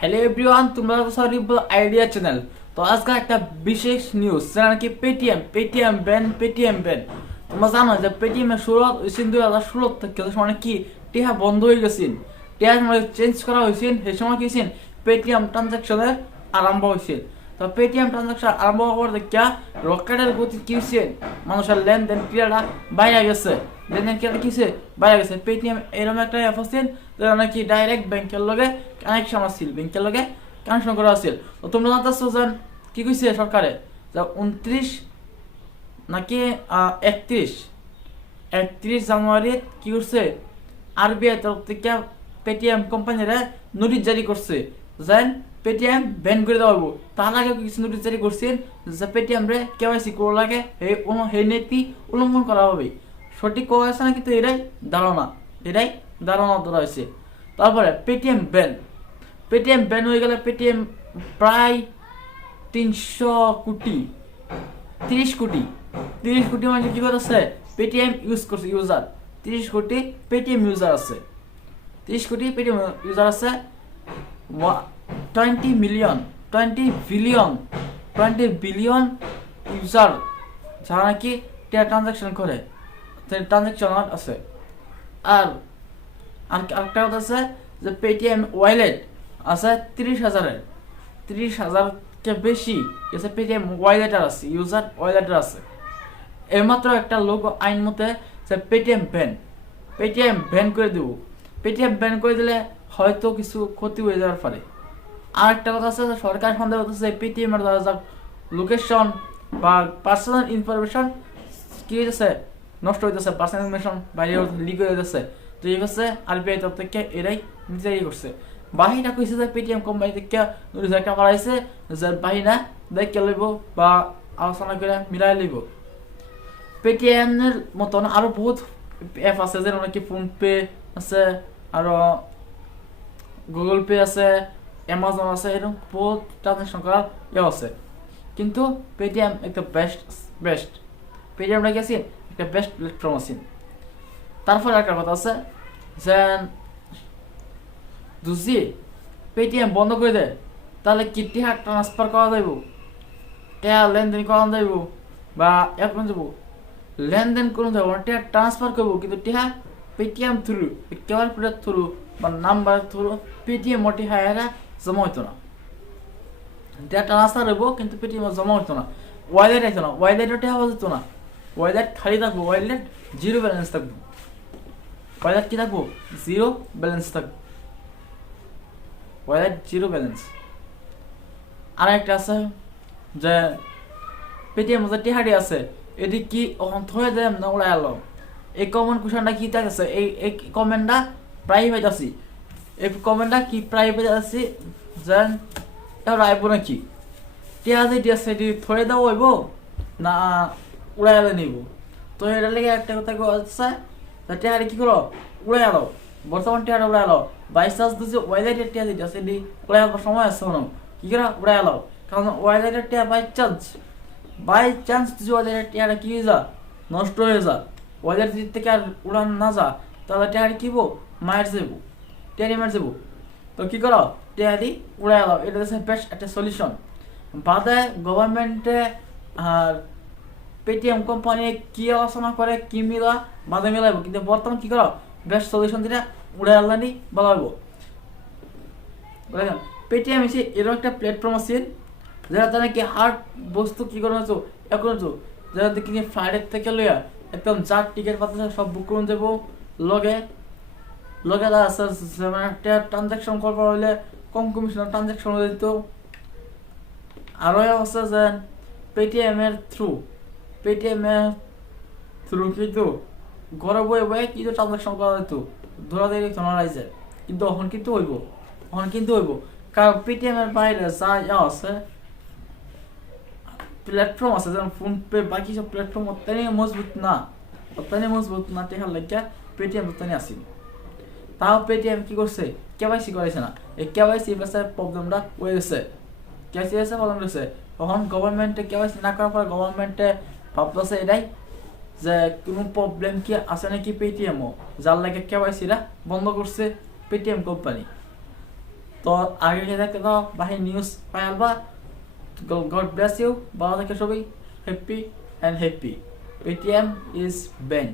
Hello everyone, তোমরা ripple idea channel. তো আজকে একটা বিশেষ নিউজ, যেটা নাকি পেটিএম ব্যান। তোমরা জানো যে পেটিএম এর শুরু হয়েছিল 2016 থেকে। মানে কি টিহা বন্ধ হয়ে গেছিল, টিহা সময় চেঞ্জ করা হয়েছিল, সেই সময় কি হয়েছিল পেটিএম ট্রানজাকশনের আরম্ভ হয়েছিল। তো পেটিএম ট্রানজাকশন আরম্ভ হওয়ার দেখা রকেটের গতি কি হয়েছে, মানুষের লেনদেন ক্রিয়াটা বাইরে গেছে। লেনদেন ক্রিয়াটা কিসে বাইরে গেছে। পেটিএম এরকম একটা অ্যাপ আছে যেটা নাকি ডাইরেক্ট ব্যাংকের লগে কানেকশন আছিল, ব্যাংকের লগে কানেকশন করা আছিল। তো তোমরা জানতেছো যে কি কইছে সরকারে, যে 29 নাকি 31 জানুয়ারি কি করছে আরবিআই তরফ থেকে পেটিএম কোম্পানিরা নোটিশ জারি করছে যে পেটিএম ব্যান করে দেওয়া হইব। তার আগে কিছু নোটিশ জারি করছেন যে পেটিএম রে কেওয়াইসি করা লাগে, সেই নীতি উল্লঙ্ঘন করা হবে। সঠিক করা হয়েছে না, কিন্তু এটাই ধারণা ধরা হয়েছে। তারপরে পেটিএম ব্যান হয়ে গেলে পেটিএম প্রায় 300 কোটি 30 কোটি মানে কি করতেছে পেটিএম ইউজ করছে ইউজার। 30 কোটি পেটিএম ইউজার আছে, 30 কোটি পেটিএম ইউজার আছে। 20 বিলিয়ন ইউজার যারা নাকি ট্রানজাকশন করে, ট্রানজাকশন আছে। আর আরেকটা কথা আছে যে পেটিএম ওয়ালেট আছে 30,000কে বেশি আছে পেটিএম ওয়ালেটার আছে, ইউজার ওয়ালেটার আছে। এইমাত্র একটা লোক আইন মতে যে পেটিএম ব্যান করে দেব। পেটিএম ব্যান করে দিলে হয়তো কিছু ক্ষতি হয়ে যাওয়ার পারে। আর একটা কথা আছে, সরকার সন্দেহ করতেছে পেটিএম এর দ্বারা লোকেশন বা পার্সোনাল ইনফরমেশন কি হইতেছে, নষ্ট হইতেছে, পার্সোনাল ইনফরমেশন বাইরে লিক হয়ে যাচ্ছে। তো এই হচ্ছে আরবিআই তরফ থেকে এরাই নিজেই করছে। বাহিনা কইছে যে পেটিএম কোম্পানি থেকে নোটিশ একটা করাইছে যে বাহিনা দেখে লইব বা আলোচনা করে মিলাই লইব। পেটিএম এর মতন আরো বহুত অ্যাপ আছে, যেমন কি ফোনপে আছে, আরো গুগল পে আছে, অ্যামাজন আছে, এরকম বহুত ট্রানজাকশন করার ইয়ে আছে। কিন্তু পেটিএম একটা বেস্ট পেটিএমটা গেছি একটা বেস্ট প্ল্যাটফর্ম আছে। তারপরে একটা কথা আছে যে যদি পেটিএম বন্ধ করে দেয় তাহলে কি টিহা ট্রান্সফার করা যাইব, টিহা লেনদেন করা যাইব বা অ্যাপ করে যাবো, লেনদেন করুন যাবো, টিহা ট্রান্সফার করবো, কিন্তু টিহা পেটিএম থ্রু, কিউআর কোডের থ্রু বা নাম্বার থ্রু পেটিএম টিহা এরা জমা হইতো না। টিহা ট্রান্সফার হইব কিন্তু পেটিএম জমা হইতো না, ওয়ালেট আইতো না, ওয়ালেটও টিহা যেত না, ওয়ালেট খালি থাকবো, ওয়ালেট জিরো ব্যালেন্স থাকবো, ওয়ালেট কি থাকবো জিরো ব্যালেন্স থাকবো, ওয়ালেট জিরো ব্যালেন্স। আর একটা আছে যে পেটিএম যে টিহাটি আছে এটি কি থয়ে দেয় না উড়াই আলো। এই কমেন্ট কোশ্চেনটা কি থাকছে, এই কমেন্টটা প্রাইভেট আছি, এই কমেন্টটা কি প্রাইভেট আছি যেন এবার আইব নাকি টিহা যেটি আছে এটি থয়ে দেওয়া হইব না উড়াই আলো নিব। তো এটার লেগে একটা কথা আছে, টিহাটি কি করো উড়াই আলো, বর্তমান টিহাটা উড়াই আলো। বাই চান্স দিচ্ছে ওয়াইলাইটের টিয়া যেটা আছে এটি উড়াই আলো সময় আছে না, কি করে উড়াই আলো, কারণ ওয়াইলাইটের টিয়া বাই চান্স যদি ওয়াইলাইটের টিয়াটা কি হয়ে যা নষ্ট হয়ে যা, ওয়াইলাইট দিক থেকে আর উড়ান না যা, তাহলে টিয়াটি কিব মায়ের যাবো, টিয়ারি মার যাবো। তো কি করো টিয়াটি উড়াই আলো, এটা হচ্ছে বেস্ট একটা সলিউশন। বাদে গভর্নমেন্টে আর পেটিএম কোম্পানি কি আলোচনা করে কি মিলা বাদে মিলাইব, কিন্তু বর্তমান কি করো বেস্ট সলিউশন যেটা উড়াই আল্লানি বলাবো। বুঝলেন, পেটিএম এসে এরকম একটা প্ল্যাটফর্ম আছে যারা তারা কি হার্ড বস্তু কি করে আছো এখন আছো, যারা দেখি ফ্লাইটের থেকে লইয়া একদম যার টিকিট পাচ্ছে সব বুক করে দেবো। লগে আছে যেমন একটা ট্রানজাকশন করবার হইলে কম কমিশনের ট্রানজাকশন হয়ে যেত। আরও আছে যে পেটিএম এর থ্রু কিন্তু ঘরে বয়ে কিন্তু ট্রানজাকশন করা যেত, ধরা দিয়ে রাইজে। কিন্তু এখন কিন্তু হইব কারণ পেটিএম এর বাইরে যা আছে প্ল্যাটফর্ম আছে, যেমন ফোনপে বাকি সব প্ল্যাটফর্ম অত্যানি মজবুত না টেকার লাগিয়া পেটিএম অত্যানি আসি। তাও পেটিএম কি করছে কেওয়াইসি করেছে না, এই কেওয়াইসি প্রবলেমটা হয়ে গেছে, প্রবলেম রয়েছে। তখন গভর্নমেন্টে কেওয়াইসি না করার পর গভর্নমেন্টে ভাবতেছে এটাই যে কোনো প্রবলেম কি আছে নাকি পেটিএমও, যার লাগে কেওয়াইসিরা বন্ধ করছে পেটিএম কোম্পানি। তো আগে থেকে তো বাহি নিউজ পাই আলবা গড ব্লেস ইউ ভালো থেকে সবাই happy and happy Paytm is ban